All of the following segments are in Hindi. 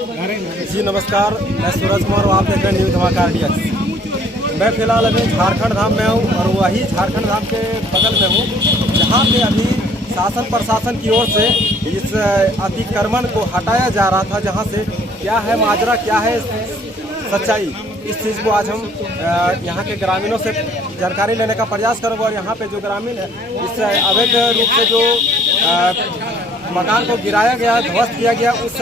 जी नमस्कार, मैं सूरज कुमार और आप देख रहे हैं न्यूज़ धमाका RDX। मैं फिलहाल अभी झारखंड धाम में हूँ और वही झारखंड धाम के बगल में हूँ जहाँ पे अभी शासन प्रशासन की ओर से इस अतिक्रमण को हटाया जा रहा था। जहाँ से क्या है माजरा, क्या है सच्चाई, इस चीज़ को आज हम यहाँ के ग्रामीणों से जानकारी लेने का प्रयास करेंगे। और यहाँ पे जो ग्रामीण है, इस अवैध रूप से जो मकान को गिराया गया, ध्वस्त किया गया, उस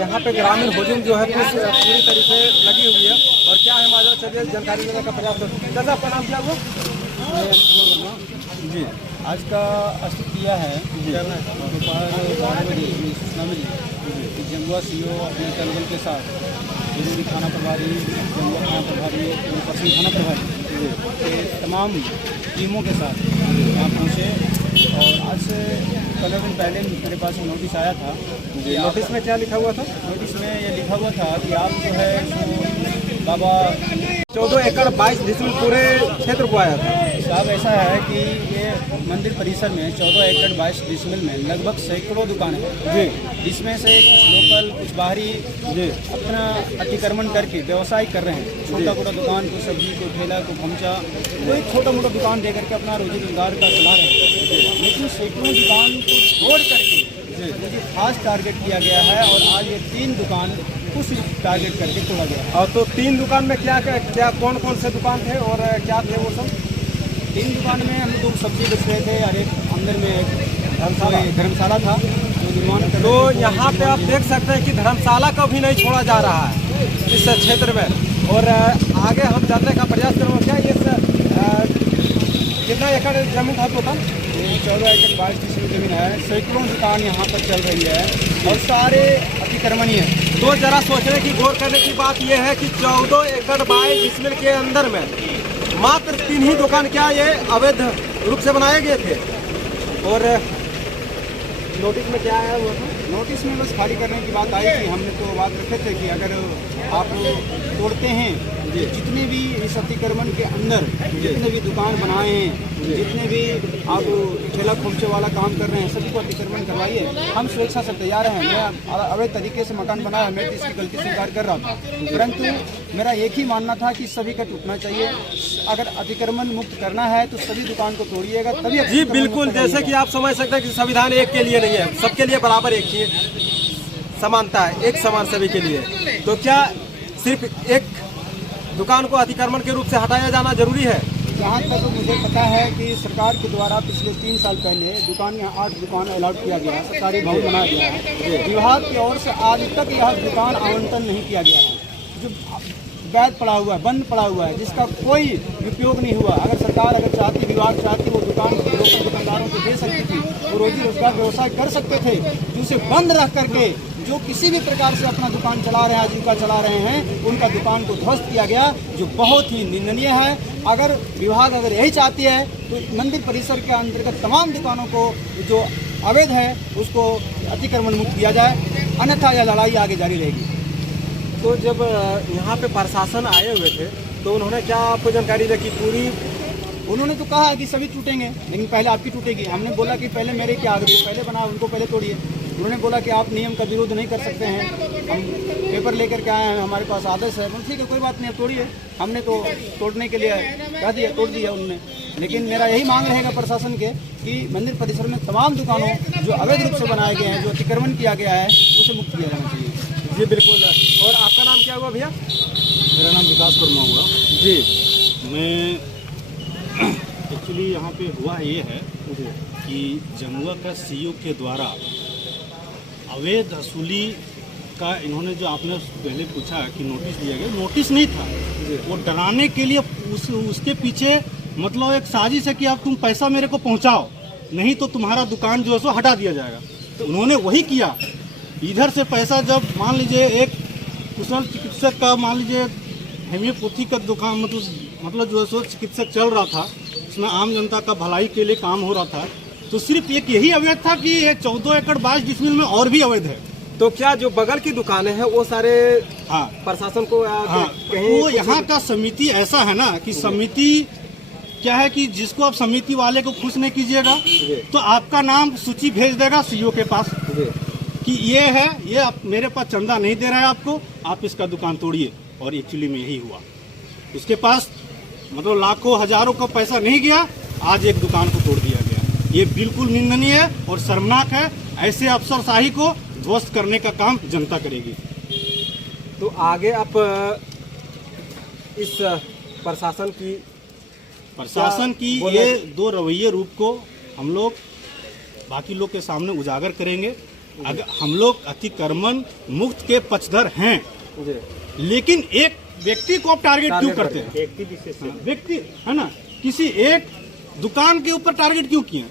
यहाँ पे ग्रामीण हुजूम जो है पूरी तरीके लगी हुई है। और क्या है माजरा, चलिए जानकारी लेने का प्रयास करें। कैसा आपका नाम क्या हुआ? जी, आज का अस्तित्व यह है दोपहर 12 बजे सूचना मिली कि जमुआ CO अपने दलबल के साथ जरूरी थाना प्रभारी, जमुआ थाना प्रभारी, पश्चिम थाना प्रभारी के तमाम टीमों के साथ यहाँ पहुँचे। और आज से 15 दिन पहले मेरे पास नोटिस आया था। नोटिस में क्या लिखा हुआ था? नोटिस में ये लिखा हुआ था कि आप जो है सो बाबा 14 एकड़ 22 डिसमिल पूरे क्षेत्र को आया था। साहब ऐसा है कि ये मंदिर परिसर में 14 एकड़ 22 डिसमिल में लगभग सैकड़ों दुकानें हैं जी, जिसमें से कुछ लोकल, कुछ बाहरी जी अपना अतिक्रमण करके व्यवसाय कर रहे हैं। छोटा मोटा दुकान, को सब्जी, को ठेला, को भमचा, कोई छोटा मोटा दुकान दे करके अपना रोजी रोजगार का चला रहे हैं। लेकिन सैकड़ों दुकान को छोड़ करके मुझे खास टारगेट किया गया है और आज ये 3 दुकान कुछ टारगेट करके तोड़ा गया है। और तो 3 दुकान में क्या कौन कौन से दुकान थे और क्या थे वो सब? 3 दुकान में हम लोग सब्जी बेच रहे थे और एक अंदर में एक धर्मशाला था जो निर्माण कर। तो यहाँ पे आप देख सकते हैं कि धर्मशाला का भी नहीं छोड़ा जा रहा है इस क्षेत्र में। और आगे हम जानने का प्रयास करेंगे। क्या ये कितना एकड़ जमीन था टोटल? 14 एकड़ 22 डिसमिल जमीन है। सैकड़ों दुकान यहाँ पर चल रही है और सारे अतिक्रमणीय है। तो जरा सोचने की, गौर करने की बात यह है कि 14 एकड़ 22 डिसमिल के अंदर में मात्र 3 ही दुकान क्या ये अवैध रूप से बनाए गए थे। और नोटिस में क्या आया हुआ था? नोटिस में बस खाली करने की बात आई थी। हमने तो बात रखे थे कि अगर आप तोड़ते हैं, जितने भी इस अतिक्रमण के अंदर जितने भी दुकान बनाए हैं, जितने भी आप ठेला खोमचे वाला काम कर रहे हैं, सभी को अतिक्रमण करवाइए। हम स्वेच्छा से तैयार हैं। मैं अवैध तरीके से मकान बनाया, मैं तो इसकी गलती स्वीकार कर रहा था, परंतु मेरा एक ही मानना था कि सभी का टूटना चाहिए। अगर अतिक्रमण मुक्त करना है तो सभी दुकान को तोड़िएगा तभी। जी बिल्कुल, जैसे कि आप समझ सकते हैं कि संविधान एक के लिए नहीं है, सबके लिए बराबर एक ही समानता है, एक समान सभी के लिए। तो क्या सिर्फ एक दुकान को अतिक्रमण के रूप से हटाया जाना जरूरी है? जहाँ तक मुझे पता है कि सरकार के द्वारा पिछले 3 साल पहले दुकान यहाँ 8 दुकान अलॉट किया गया, सरकारी भवन बनाया गया है। विभाग की ओर से आज तक यह दुकान आवंटन नहीं किया गया है, जो वैध पड़ा हुआ है, बंद पड़ा हुआ है, जिसका कोई उपयोग नहीं हुआ। अगर सरकार अगर चाहती, विभाग चाहती, वो दुकान लोकल दुकानदारों को दे सकती थी, वो रोजी रोजगार व्यवसाय कर सकते थे। जो उसे बंद रख करके जो किसी भी प्रकार से अपना दुकान चला रहे हैं, आजीविका चला रहे हैं, उनका दुकान को ध्वस्त किया गया, जो बहुत ही निंदनीय है। अगर विभाग अगर यही चाहती है तो मंदिर परिसर के अंतर्गत तमाम दुकानों को जो अवैध है उसको अतिक्रमण मुक्त किया जाए, अन्यथा यह लड़ाई आगे जारी रहेगी। तो जब यहाँ पे प्रशासन आए हुए थे तो उन्होंने क्या आपको जानकारी दी कि पूरी? उन्होंने तो कहा कि सभी टूटेंगे लेकिन पहले आपकी टूटेगी। हमने बोला कि पहले मेरे क्या आगे जो पहले बना उनको पहले तोड़िए। उन्होंने बोला कि आप नियम का विरोध नहीं कर सकते हैं, हम पेपर लेकर के आए हैं, हमारे पास आदेश है। ठीक है, कोई बात नहीं, तोड़िए। हमने तो तोड़ने के लिए कह दिया, तोड़ दिया उन्होंने। लेकिन मेरा यही मांग रहेगा प्रशासन के कि मंदिर परिसर में तमाम दुकानों जो अवैध रूप से बनाए गए हैं, जो अतिक्रमण किया गया है, उसे मुक्त किया जाना चाहिए। जी बिल्कुल। और आपका नाम क्या हुआ भैया? मेरा नाम विकास वर्मा हुआ जी। मैं एक्चुअली यहाँ पे हुआ ये है कि जमुआ का CO के द्वारा अवैध वसूली का इन्होंने जो आपने पहले पूछा कि नोटिस दिया गया, नोटिस नहीं था। वो डराने के लिए उसके पीछे मतलब एक साजिश है कि अब तुम पैसा मेरे को पहुँचाओ, नहीं तो तुम्हारा दुकान जो है सो हटा दिया जाएगा। तो उन्होंने वही किया। इधर से पैसा जब मान लीजिए एक कुशल चिकित्सक का मान लीजिए होम्योपैथी का दुकान मतलब जो है सो चिकित्सक चल रहा था, उसमें आम जनता का भलाई के लिए काम हो रहा था, तो सिर्फ एक यही अवैध था कि ये 14 एकड़ 22 डिसमिल में और भी अवैध है। तो क्या जो बगल की दुकानें हैं वो सारे हाँ प्रशासन को कहीं वो यहाँ का समिति ऐसा है ना कि समिति क्या है कि जिसको आप समिति वाले को खुश नहीं कीजिएगा तो आपका नाम सूची भेज देगा CO के पास। कि ये है, ये आप मेरे पास चंदा नहीं दे रहा है आपको, आप इसका दुकान तोड़िए। और एक्चुअली में यही हुआ, उसके पास मतलब लाखों हजारों का पैसा नहीं गया, आज एक दुकान को तोड़ दिया गया। ये बिल्कुल निंदनीय है और शर्मनाक है। ऐसे अफसरशाही को ध्वस्त करने का काम जनता करेगी। तो आगे आप इस प्रशासन की ये दो रवैये रूप को हम लोग बाकी लोग के सामने उजागर करेंगे। अगर हम लोग अतिक्रमण मुक्त के पक्षधर हैं, लेकिन एक व्यक्ति को आप टारगेट क्यों करते हैं? व्यक्ति है ना, किसी एक दुकान के ऊपर टारगेट क्यों किए?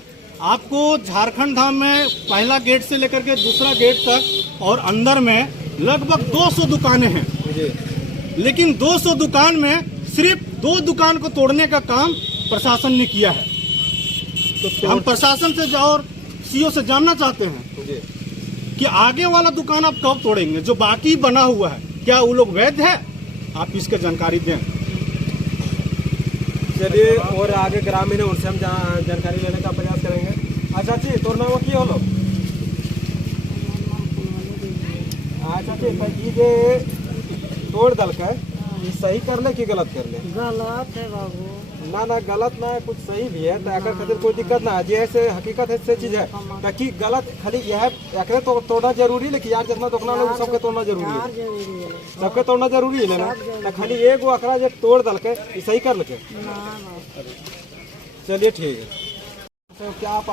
आपको झारखंड धाम में पहला गेट से लेकर के दूसरा गेट तक और अंदर में लगभग 200 दुकानें हैं, लेकिन 200 दुकान में सिर्फ 2 दुकान को तोड़ने का काम प्रशासन ने किया है। तो हम प्रशासन से और सीओ से जानना चाहते हैं कि आगे वाला दुकान आप कब तोड़ेंगे? जो बाकी बना हुआ है, क्या वो लोग वैध है? आप इसकी जानकारी दें। चलिए, और आगे ग्रामीण है उनसे हम जानकारी लेने का प्रयास करेंगे। अच्छा जी, तोर नाम की होलो? अच्छा जी, ये जे तोड़ दल का ये सही कर ले कि गलत कर ले? गलत है बाबू। ना गलत ना है, कुछ सही भी है। तो एकर खातिर कोई दिक्कत ना है। जैसे हकीकत है से चीज है ताकि गलत खाली यह एकरे तो तोड़ना जरूरी, लेकिन यार जितना दुकान लोग सबके तोड़ना जरूरी है, सबके तोड़ना जरूरी है ना। तो खाली एगो अकड़ा जो तोड़ दल के ये सही कर ले। चलिए ठीक है। तो क्या आप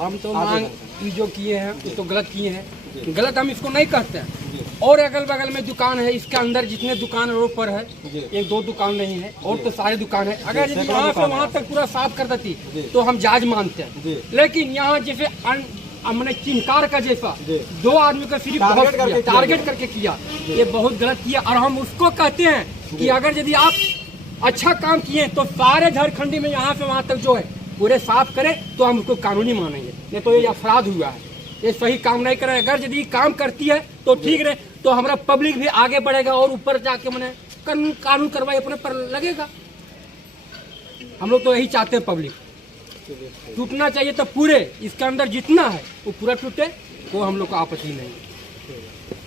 हम तो मांग जो किए हैं वो तो गलत किए हैं, गलत हम इसको नहीं कहते हैं। और अगल बगल में दुकान है, इसके अंदर जितने दुकान रोड पर है, 1-2 दुकान नहीं है, और तो सारे दुकान है। अगर यदि यहाँ से वहाँ तक पूरा साफ कर देती तो हम जायज मानते हैं, लेकिन यहाँ जैसे हमने चिनकार का जैसा 2 आदमी का सिर्फ टारगेट करके किया, ये बहुत गलत किया। और हम उसको कहते हैं कि अगर यदि आप अच्छा काम किए तो सारे झारखंडी में यहाँ से वहाँ तक जो है पूरे साफ करें तो हम उसको कानूनी मानेंगे। नहीं तो ये अपराध हुआ है, ये सही काम नहीं करे। अगर यदि काम करती है तो ठीक रहे, तो हमारा पब्लिक भी आगे बढ़ेगा और ऊपर जाके मैंने कानून कार्रवाई अपने पर लगेगा। हम लोग तो यही चाहते हैं, पब्लिक टूटना चाहिए तो पूरे इसके अंदर जितना है वो पूरा टूटे, वो हम लोग को आपत्ति नहीं है।